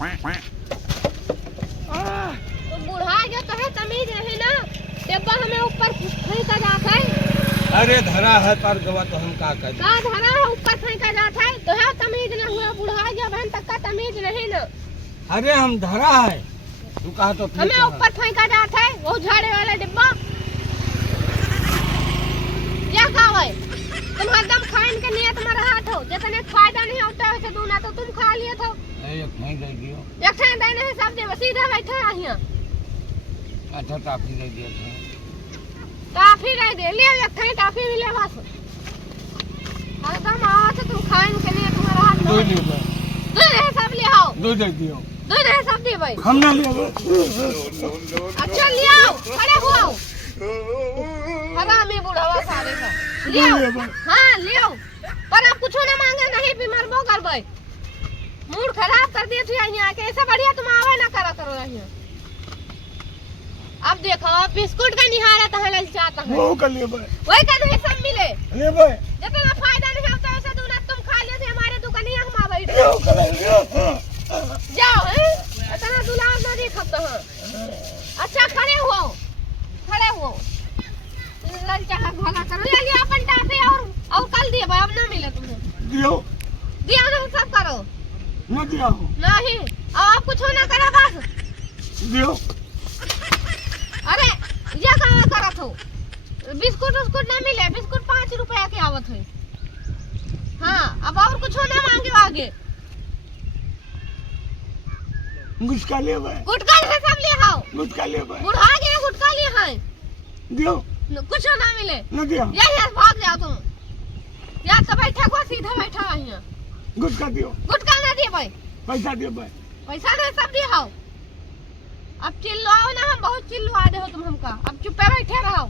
तो बुढ़ा जो तो है तमीज नहीं ना, टेब्बा हमें ऊपर फेंका जाता है। अरे धरा है पर गवा तो हम का करें? का धरा है ऊपर फेंका जाता है तो है तमीज ना हुआ, बुढ़ा जो बहन तक का तमीज नहीं ना। अरे हम धरा है, तू कहा तो हमें ऊपर फेंका जाता है वो झाड़े वाला डिब्बा। क्या खावे तुम हरदम खाने के नियत में रहा हो, जितने फायदा नहीं होता है वैसे दूना तो तुम खा लिए थे। एक नहीं दे दियो। एक ठे देने है सब दे सीधा बैठे आहिया। अच्छा टाफी दे दिया था। टाफी नहीं दे ले, एक ठे टाफी भी ले बस। हरदम आओ तो तुम खाने के नियत में रहा हो। दो ले भाई, दूध है सब ले आओ। दो दे दियो। दूध है सब दे भाई। हम ना ले गए। अच्छा ले आओ, खड़े हो आओ। हरामी बुढ़ावा सारे का ले आओ। हाँ ले आओ, पर आप कुछ ना मांगे नहीं भी मरबो कर भाई। मूड खराब कर दिए थे यहाँ के, ऐसा बढ़िया तुम आवे ना करा करो यहाँ। अब देखो बिस्कुट का निहारा तो है ललचाता है। वो कर ले भाई। वही का नहीं सब मिले। ले भाई। जितना फायदा नहीं होता वैसे दूना तुम खा लेते हमारे दुकानिया हम आवे। जाओ हैं, इतना दुलार ना देखत हो। अच्छा खड़े हो, खड़े हो। ललचा का भला करो, ले लिया अपन टाफे और कल दिए भाई, अब ना मिले तुम्हें। दियो। दिया ना सब करो। न दिया हो। नहीं आप कुछ ना करो बस। दियो। अरे ये कहाँ करत हो? बिस्कुट उस्कुट ना मिले, बिस्कुट 5 रुपया के आवत है। हाँ अब और कुछ ना मांगे आगे। गुटका ले भाई। गुटका ले सब ले आओ। गुटका ले भाई। बुढ़ा गया गुटका ले हैं। दियो। कुछ ना मिले। न दिया। ये भाग जाओ तुम। या तो बैठा को सीधा बैठा यहाँ। गुटका दियो। गुटका ना दिए भाई। पैसा दियो भाई। पैसा ना सब दिए आओ। अब चिल्लाओ ना, हम बहुत चिल्ला दे हो तुम हमका। अब चुप्पे बैठे रहो।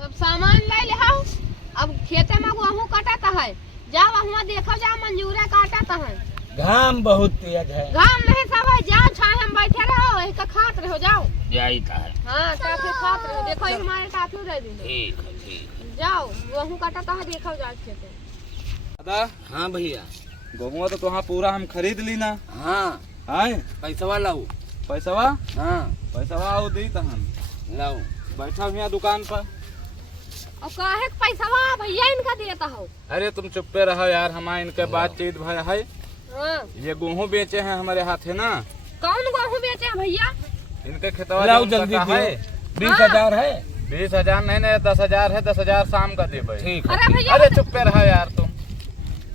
सब सामान ले ले आओ। अब खेते में गेहूं काटता है, जाओ वहाँ देखो, जाओ मंजूरा काटता है। घाम बहुत तेज है। घाम नहीं सब है, जाओ छाए हम बैठे रहो, एक खात रहो जाओ। जाई था। हाँ टाफी खात रहो, देखो ये हमारे टाफी दे दी। ठीक है ठीक। जाओ गेहूं काटता है, देखो जाओ खेते। दादा हाँ भैया। गेहूं तो तुहां पूरा हम खरीद ली ना। हाँ आए पैसा लाओ। पैसवा हाँ पैसवा आओ दी तहन लाओ। बैठा हुआ दुकान पर। और काहे के पैसा भैया इनका देता हो? अरे तुम चुप्पे रहो यार, हमारे इनके बातचीत भय है। हाँ। ये गेहूं बेचे हैं हमारे हाथ है ना। कौन गेहूं बेचे हैं भैया? इनके खेतवा लाओ जौन जल्दी पता है। 20,000 है। 20,000 नहीं नहीं 10,000 है, 10,000 शाम का दे भाई। ठीक है। अरे भैया अरे चुप्पे रहो यार तुम।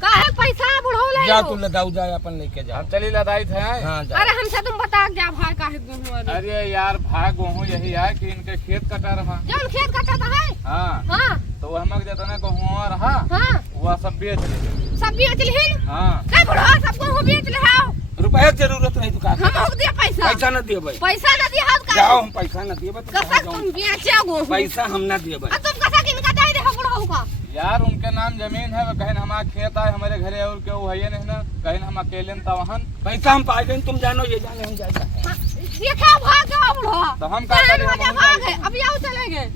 काहे पैसा बुढ़ो ले जा लो? तू लदाऊ जा अपन लेके जा। हम चली लदाई थे। हाँ जा। अरे हमसे तुम बता क्या भाई काहे गेहूं वाले? अरे यार भाग गेहूं यही है कि इनके खेत कटा रहा। जौन खेत कटता है। हाँ हाँ तो हमक जितने गेहूं रहा हाँ वह सब बेच ले। सब बेच लिहिन। हाँ काय बुढ़ो सब गेहूं बेच ले आओ। रुपया जरूरत नहीं दुकान। हम हो दे पैसा। पैसा न दिए भाई। पैसा ना दिया हाथ का। जाओ हम पैसा न दिए भाई। कसा तुम बेचे गेहूं? पैसा हम न दिए भाई। अब तुम कसा किनका दे दे हो बुढ़ो का? यार उनके नाम जमीन है, कहीं हमारा खेत आए हमारे घरे और क्यों है नहीं ना, कहीं हम अकेले न वहन। पैसा हम पाए गए, तुम जानो ये जाने हम जाएगा। ये क्या भाग गया बुढ़ो? तो हम क्या करें? भाग है अब आओ चले गए।